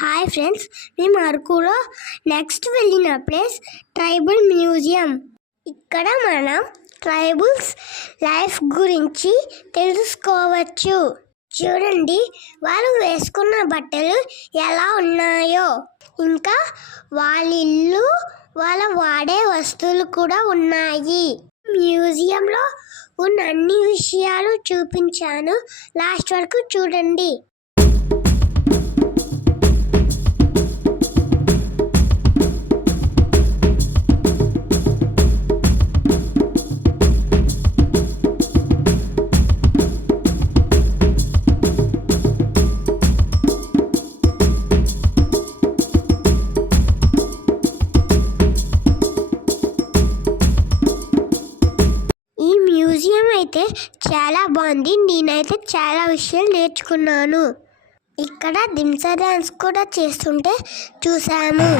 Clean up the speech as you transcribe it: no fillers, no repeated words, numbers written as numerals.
Hi friends, మేము అరకులో next వెళ్ళిన ప్లేస్ ట్రైబల్ మ్యూజియం. ఇక్కడ మనం ట్రైబల్స్ లైఫ్ గురించి తెలుసుకోవచ్చు. చూడండి, వాళ్ళు వేసుకున్న బట్టలు ఎలా ఉన్నాయో, ఇంకా వాళ్ళ ఇల్లు, వాళ్ళ వాడే వస్తువులు కూడా ఉన్నాయి. మ్యూజియంలో ఉన్న అన్ని విషయాలు చూపించాను, లాస్ట్ వరకు చూడండి. మ్యూజియం అయితే చాలా బాగుంది. నేనైతే చాలా విషయాలు నేర్చుకున్నాను. ఇక్కడ దింసా డ్యాన్స్ కూడా చేస్తుంటే చూసాము.